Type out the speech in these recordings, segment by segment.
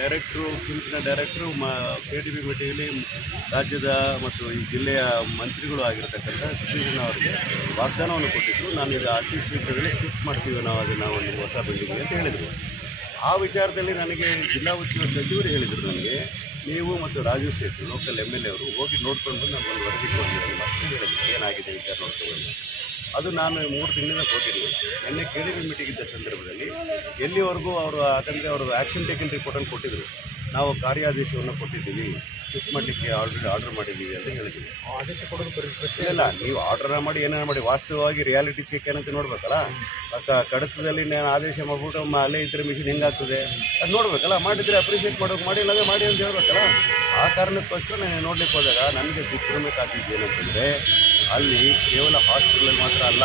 ಡೈರೆಕ್ಟ್ರು ಕಿಮ್ಸ್ನ ಡೈರೆಕ್ಟ್ರು KTB ಮೀಟಿಂಗಲ್ಲಿ ರಾಜ್ಯದ ಮತ್ತು ಈ ಜಿಲ್ಲೆಯ ಮಂತ್ರಿಗಳು ಆಗಿರತಕ್ಕಂಥ ಶ್ರೀಧರನ್ ಅವರಿಗೆ ವಾಗ್ದಾನವನ್ನು ಕೊಟ್ಟಿದ್ದು, ನಾನು ಇದು ಅತಿ ಶೀಘ್ರದಲ್ಲಿ ಶಿಫ್ಟ್ ಮಾಡ್ತೀವಿ ನಾವು ಅದನ್ನು ಒಂದು ಹೊಸ ಬಿಲ್ಡಿಂಗ್ಗೆ ಅಂತ ಹೇಳಿದರು. ಆ ವಿಚಾರದಲ್ಲಿ ನನಗೆ ಜಿಲ್ಲಾ ಉಸ್ತುವಾರಿ ಸಚಿವರು ಹೇಳಿದರು, ನನಗೆ ನೀವು ಮತ್ತು ರಾಜು ಸೇಠ್ ಲೋಕಲ್ MLA ಅವರು ಹೋಗಿ ನೋಡ್ಕೊಂಡು ನನಗೊಂದು ವರದಿ ಕೊಡ್ತೀವಿ ಅಷ್ಟೇ ಹೇಳಿದ್ರು. ಏನಾಗಿದೆ ವಿಚಾರ ನೋಡ್ಕೊಂಡು ಅದು ನಾನು 3 ತಿಂಗಳಿಂದ ಹೋಗಿರಲಿಲ್ಲ. ನಿನ್ನೆ KTB ಮೀಟಿಂಗ್ ಇದ್ದ ಸಂದರ್ಭದಲ್ಲಿ ಎಲ್ಲಿವರೆಗೂ ಅವರು ಯಾಕಂದರೆ ಅವರು ಆ್ಯಕ್ಷನ್ ಟೇಕನ್ ರಿಪೋರ್ಟನ್ನು ಕೊಟ್ಟಿದ್ದರು, ನಾವು ಕಾರ್ಯಾದೇಶವನ್ನು ಕೊಟ್ಟಿದ್ದೀವಿ, ಶಿಫ್ಟ್ ಮಾಡಲಿಕ್ಕೆ ಆರ್ಡರ್ ಮಾಡಿದ್ದೀವಿ ಅಂತ ಹೇಳಿದ್ದೀವಿ. ಆದೇಶ ಕೊಡೋದು ಪ್ರಶ್ನೆ ಇಲ್ಲ, ನೀವು ಆರ್ಡರ್ ಮಾಡಿ ಏನಾರು ಮಾಡಿ ವಾಸ್ತವವಾಗಿ ರಿಯಾಲಿಟಿ ಚೆಕ್ ಏನಂತ ನೋಡ್ಬೇಕಲ್ಲ. ಕಡತದಲ್ಲಿ ನಾನು ಆದೇಶ ಮಾಡಿಬಿಟ್ಟು ಅಲ್ಲೇ ಇದ್ದರೆ ಮಿಷಿನ್ ಹೆಂಗಾಗ್ತದೆ ಅದು ನೋಡ್ಬೇಕಲ್ಲ. ಮಾಡಿದರೆ ಅಪ್ರಿಷಿಯೇಟ್ ಮಾಡೋಕೆ ಮಾಡಿ, ಇಲ್ಲಾಂದರೆ ಮಾಡಿ ಅಂತ ಹೇಳ್ಬೇಕಲ್ಲ. ಆ ಕಾರಣಕ್ಕೋಸ್ಕರ ನಾನು ನೋಡ್ಲಿಕ್ಕೆ ಹೋದಾಗ ನನಗೆ ದಿಗ್ಭ್ರಮೆಕಾಗಿದ್ದು ಏನಂತಂದರೆ, ಅಲ್ಲಿ ಕೇವಲ ಹಾಸ್ಪಿಟಲ್ ಮಾತ್ರ ಅಲ್ಲ,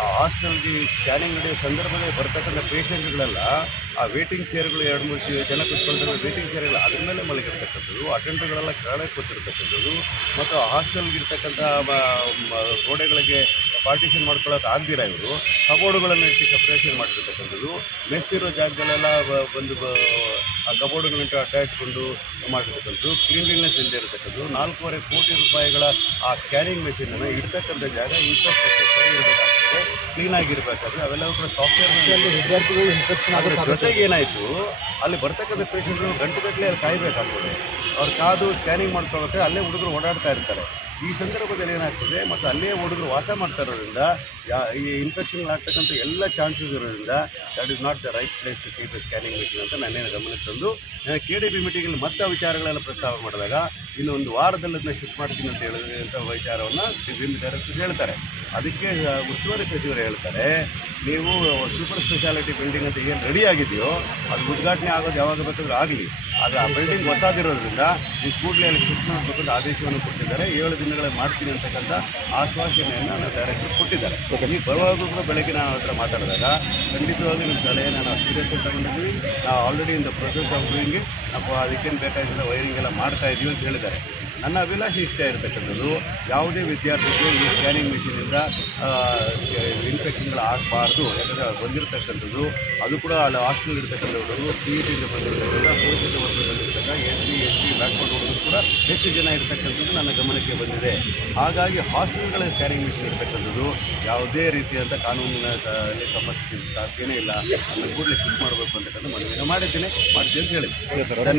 ಆ ಹಾಸ್ಟೆಲ್ಗೆ ಸ್ಕ್ಯಾನಿಂಗ್ ನಡೆಯೋ ಸಂದರ್ಭದಲ್ಲಿ ಬರ್ತಕ್ಕಂಥ ಪೇಷಂಟ್ಗಳೆಲ್ಲ ಆ ವೇಟಿಂಗ್ ಚೇರ್ಗಳು 2-3 ಜನ ಕೂತ್ಕೊಳ್ತಾರೆ, ವೇಟಿಂಗ್ ಚೇರ್ಗಳು ಅದ್ರ ಮೇಲೆ ಮಲಗಿರ್ತಕ್ಕಂಥದ್ದು, ಅಟೆಂಡರ್ಗಳೆಲ್ಲ ಕೆಳಗೆ ಕೂತಿರ್ತಕ್ಕಂಥದ್ದು, ಮತ್ತು ಹಾಸ್ಟೆಲ್ಗಿರ್ತಕ್ಕಂಥ ಗೋಡೆಗಳಿಗೆ ಪಾರ್ಟಿಷನ್ ಮಾಡ್ಕೊಳ್ಳೋಕೆ ಆಗದಿರ ಇವರು ಕಬೋರ್ಡುಗಳನ್ನು ಇಟ್ಟು ಸಪ್ರೇಷನ್ ಮಾಡಿರ್ತಕ್ಕಂಥದ್ದು, ಮೆಸ್ ಇರೋ ಜಾಗದಲ್ಲೆಲ್ಲ ಬಂದು ಆ ಕಬೋರ್ಡುಗಳಂಟು ಅಡ್ಡ ಇಟ್ಕೊಂಡು ಮಾಡಿರ್ತಕ್ಕಂಥದ್ದು, ಕ್ಲೀನ್ಲಿನೆಸ್ ಇಲ್ಲದೆ ಇರತಕ್ಕದ್ದು, 4.5 ಕೋಟಿ ರೂಪಾಯಿಗಳ ಆ ಸ್ಕ್ಯಾನಿಂಗ್ ಮೆಷಿನನ್ನು ಇಡ್ತಕ್ಕಂಥ ಜಾಗ ಇನ್ಫ್ರಾಸ್ಟ್ರಕ್ಚರ್ ಸರಿ ಇರಬೇಕಾಗ್ತದೆ, ಕ್ಲೀನಾಗಿರಬೇಕಾದ್ರೆ ಅವೆಲ್ಲವೂ ಕೂಡ ಸಾಫ್ಟ್ವೇರ್ ವಿದ್ಯಾರ್ಥಿಗಳು ಇನ್ಫೆಕ್ಷನ್ ಅದರ ಜೊತೆಗೆ ಏನಾಯಿತು, ಅಲ್ಲಿ ಬರ್ತಕ್ಕಂಥ ಪೇಷಂಟ್ಗಳು ಗಂಟೆಗಟ್ಟಲೆ ಅಲ್ಲಿ ಕಾಯಬೇಕಾಗ್ತದೆ. ಅವ್ರು ಕಾದು ಸ್ಕ್ಯಾನಿಂಗ್ ಮಾಡ್ಕೊಳ್ಬೇಕಾದ್ರೆ ಅಲ್ಲೇ ಹುಡುಗರು ಓಡಾಡ್ತಾ ಇರ್ತಾರೆ. ಈ ಸಂದರ್ಭದಲ್ಲಿ ಏನಾಗ್ತದೆ, ಮತ್ತು ಅಲ್ಲೇ ಹುಡುಗರು ವಾಸ ಮಾಡ್ತಾ ಇರೋದ್ರಿಂದ ಈ ಇನ್ಫೆಕ್ಷನ್ಗಳಾಗ್ತಕ್ಕಂಥ ಎಲ್ಲ ಚಾನ್ಸಸ್ ಇರೋದ್ರಿಂದ that is not the right place to keep the scanning machine ಅಂತ ನನ್ನೇನು ಗಮನಕ್ಕೆ ತಂದು KTB ಮೀಟಿಂಗಲ್ಲಿ ಮತ್ತೆ ವಿಚಾರಗಳೆಲ್ಲ ಪ್ರಸ್ತಾವ ಮಾಡಿದಾಗ ಇನ್ನು 1 ವಾರದಲ್ಲಿ ಅದನ್ನ ಶಿಫ್ಟ್ ಮಾಡ್ತೀನಿ ಅಂತ ಹೇಳಿದಂಥ ವಿಚಾರವನ್ನು ಡೈರೆಕ್ಟರ್ ಹೇಳ್ತಾರೆ. ಅದಕ್ಕೆ ಉಸ್ತುವಾರಿ ಸಚಿವರು ಹೇಳ್ತಾರೆ, ನೀವು ಸೂಪರ್ ಸ್ಪೆಷಾಲಿಟಿ ಬಿಲ್ಡಿಂಗ್ ಅಂತ ಏನು ರೆಡಿ ಆಗಿದೆಯೋ ಅದು ಉದ್ಘಾಟನೆ ಆಗೋದು ಯಾವಾಗ ಬೇಕಾದ್ರೂ ಆಗಲಿ, ಆದರೆ ಆ ಬಿಲ್ಡಿಂಗ್ ಹೊಸದಿರೋದ್ರಿಂದ ನೀವು ಕೂಡಲೇ ಅಲ್ಲಿ ಶಿಫ್ಟ್ ಮಾಡಬೇಕು ಅಂತ ಆದೇಶವನ್ನು ಕೊಟ್ಟಿದ್ದಾರೆ. 7 ದಿನಗಳಲ್ಲಿ ಮಾಡ್ತೀನಿ ಅಂತಕ್ಕಂಥ ಆಶ್ವಾಸನೆಯನ್ನು ನಾನು ಡೈರೆಕ್ಟರ್ ಕೊಟ್ಟಿದ್ದಾರೆ. ನೀವು ಬರುವಾಗೂ ಕೂಡ ಬೆಳಗ್ಗೆ ನಾನು ಹತ್ರ ಮಾತಾಡಿದಾಗ ಖಂಡಿತವಾಗಿ ನಿಮ್ಮ ಸಲಹೆ ನಾನು ಸೀರಿಯಸ್ ತಗೊಂಡಿದ್ವಿ, ನಾವು already in the process of doing, ನಾವು ಅದಕ್ಕೇನು ಬೇಕಾಗಿಲ್ಲ ವೈರಿಂಗ್ ಎಲ್ಲ ಮಾಡ್ತಾ ಇದ್ದೀವಿ ಅಂತ ಹೇಳಿದ್ದಾರೆ. ನನ್ನ ಅಭಿಲಾಷೆ ಇಷ್ಟ ಇರತಕ್ಕಂಥದ್ದು, ಯಾವುದೇ ವಿದ್ಯಾರ್ಥಿಗೆ ಈ ಸ್ಕ್ಯಾನಿಂಗ್ ಮಿಷಿನಿಂದ ಇನ್ಫೆಕ್ಷನ್ಗಳು ಆಗಬಾರ್ದು. ಯಾಕಂದರೆ ಬಂದಿರತಕ್ಕಂಥದ್ದು ಅದು ಕೂಡ ಅಲ್ಲಿ ಹಾಸ್ಟೆಲ್ ಇರ್ತಕ್ಕಂಥವ್ರು CETಯಿಂದ ಬಂದಿರತಕ್ಕಂಥ, ಸೋಷಿಯಲ್ ವರ್ಗ ಬಂದಿರತಕ್ಕ SC ಬ್ಯಾಕ್ವರ್ಡ್ ಹುಡುಗರು ಕೂಡ ಹೆಚ್ಚು ಜನ ಇರತಕ್ಕಂಥದ್ದು ನನ್ನ ಗಮನಕ್ಕೆ ಬಂದಿದೆ. ಹಾಗಾಗಿ ಹಾಸ್ಟೆಲ್ಗಳ ಸ್ಕ್ಯಾನಿಂಗ್ ಮಿಷಿನ್ ಇರ್ತಕ್ಕಂಥದ್ದು ಯಾವುದೇ ರೀತಿಯಾದಂಥ ಕಾನೂನಿನ ಸಮಸ್ಯೆ ಸಾಧ್ಯನೇ ಇಲ್ಲ, ಅದನ್ನು ಕೂಡಲೇ ಶಿಫ್ಟ್ ಮಾಡಬೇಕು ಅಂತಕ್ಕಂಥ ಮನವಿಯನ್ನು ಮಾಡ್ತೀನಿ ಅಂತ ಹೇಳಿದೆ. ಧನ್ಯವಾದ.